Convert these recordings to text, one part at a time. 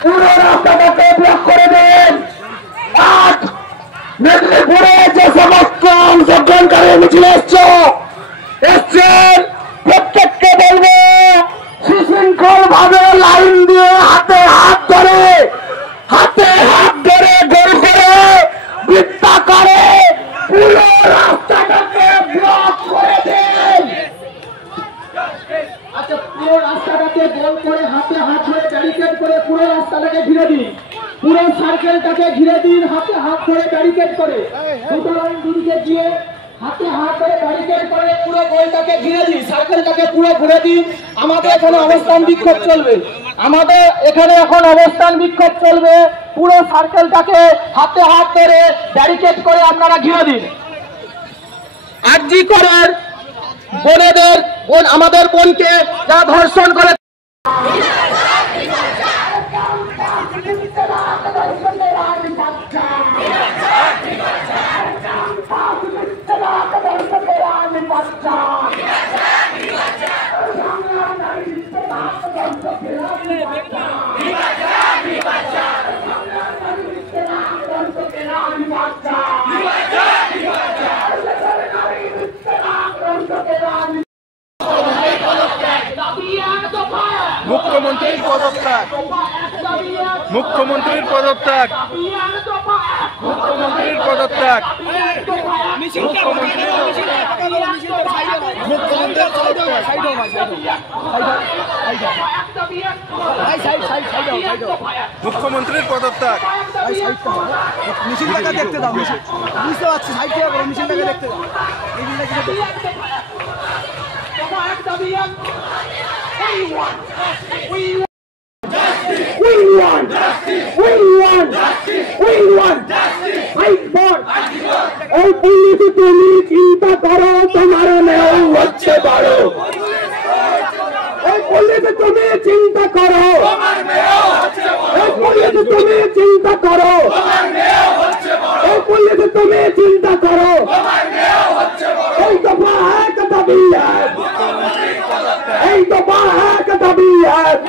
পুরো রাস্তাটাকে ব্লক করে দেন। আজ মেদিনীপুরে যে সমস্ত অংশগ্রহণকারী মিছিলে এসছেন প্রত্যেককে বলবো সুশৃঙ্খল ভাবে লাইন দিয়ে হাতে হাত ধরে গোল করে বৃত্তাকারে পুরো রাস্তাটাকে ব্লক করে দেন। আচ্ছা, পুরো রাস্তাটাকে গোল করে হাতে হাত ধরে ব্যারিকেড করে পুরো রাস্তাটাকে ঘিরে দিন, পুরো সার্কেলটাকে ঘিরে দিন, হাতে হাত ধরে ব্যারিকেড করে দুটো লাইন দুদিকে দিয়ে হাতে হাত ধরে ব্যারিকেড করে পুরো গোলটাকে ঘিরে দিন, সার্কেলটাকে পুরো ঘুরে দিন। আমাদের এখানে অবস্থান বিক্ষোভ চলবে, পুরো সার্কেলটাকে হাতে হাত ধরে ব্যারিকেড করে আপনারা ঘিরে দিন। আরজি করার আমাদের বোনকে যা ধর্ষণ করে মুখ্যমন্ত্রীর পদত্যাগ, মুখ্যমন্ত্রীর পদত্যাগ, মুখ্যমন্ত্রীর পদত্যাগ, মুখ্যমন্ত্রীর মুখ্যমন্ত্রীর পদত্যাগ। মিছিলটাকে দেখতে দাও, বুঝতে পারছি সাইড থেকে মিছিলটাকে দেখতে দাও। তুমি চিন্তা করো, তোমার মেয়েও হচ্ছে বড়। তুমি চিন্তা করো, তুমি চিন্তা করো, তুমি চিন্তা করো। এই দফা এক দাবি এক, এই দফা এক দাবি এক,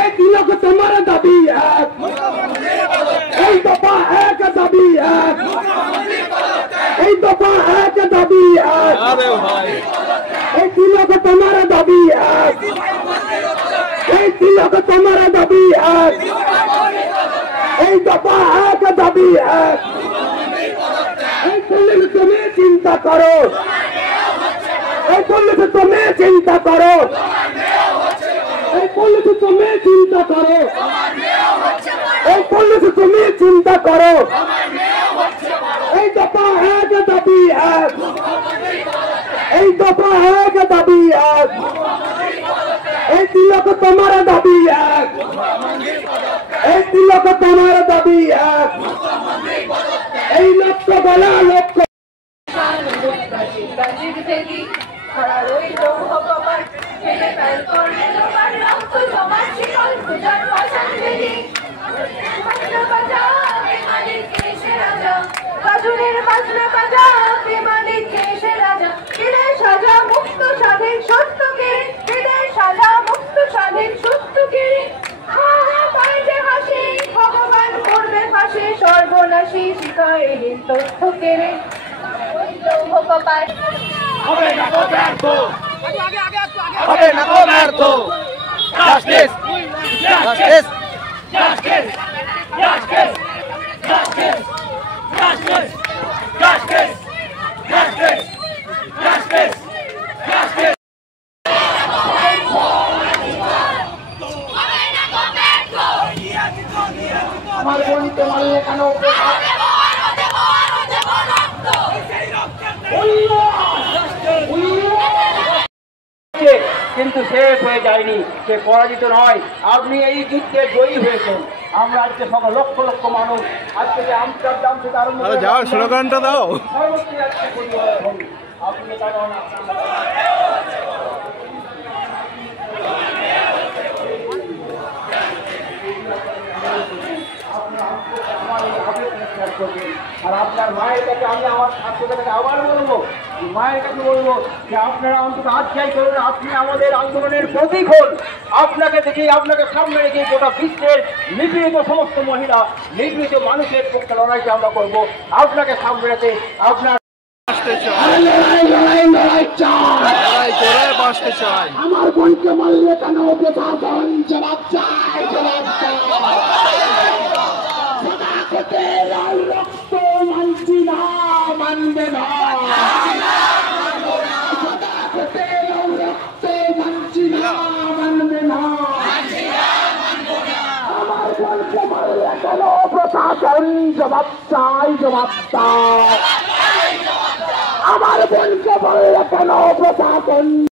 এই তিলক তোমার দাবি এক, এই দফা এক দাবি এক, এই দফা এক দাবি এক, এই তিলক তোমার দাবি এক, এই তিলক তোমার দাবি এক, এই দফা এক দাবি এক। এই পুলিশ তুমি চিন্তা করো, এই পুলিশ তুমি চিন্তা করো, এই পুলিশ তুমি চিন্তা করো, এই পুলিশ তুমি চিন্তা করো। এই দফা এক দাবি এক, এই দফা এক দাবি এক, এই তিলক তোমার দাবি এক, এই তিলক তোমার দাবি এক। এই লক্ষ বলা লক্ষ ভগবান করবে ফাঁসি, সর্বনাশী শিকারের তথ্য কেড়ে হবে না গো ব্যর্থ, হবে না গো ব্যর্থ। Justice, justice, justice, justice, justice, justice, justice, justice, justice, justice. আমার বোনকে মারলে কেন? কিন্তু শেষ হয়ে যায়নি, সে পরাজিত নয়। আপনি এই যুদ্ধে জয়ী হয়েছেন। আমরা আজকে সব লক্ষ লক্ষ মানুষ আজকে যে আমস্টারডাম থেকে আরম্ভ করে যাও, স্লোগানটা দাও। সর্বত্রই আজকে পরিবার হবে। আপনি কারণ আর আপনার মায়ের কাছে আমি আমার ছাত্রদের আবার বলবো, মায়ের কাছে বলবো যে আপনারা অন্তত আজকেই করুন, আপনি আমাদের আন্দোলনের প্রতীক হন। আপনাকে দেখে আপনাকে সামনে রেখে গোটা বিশ্বের নিপীড়িত সমস্ত মহিলা নিপীড়িত মানুষের পক্ষে লড়াইটা আমরা করবো। আপনাকে সামনে রেখে আপনার আমার বোনকে মারলে কেন প্রশাসন জবাব চাই, জবাব চাই। সদাকতে লাল রক্ত মানছি না, মানবে না। সদাকতে লাল রক্ত মানছি না, মানবে না। আমার বোনকে মারলে কেন প্রশাসন জবাব চাই, জবাব চাই। আমার বোনকে মারলে কেন প্রশাসন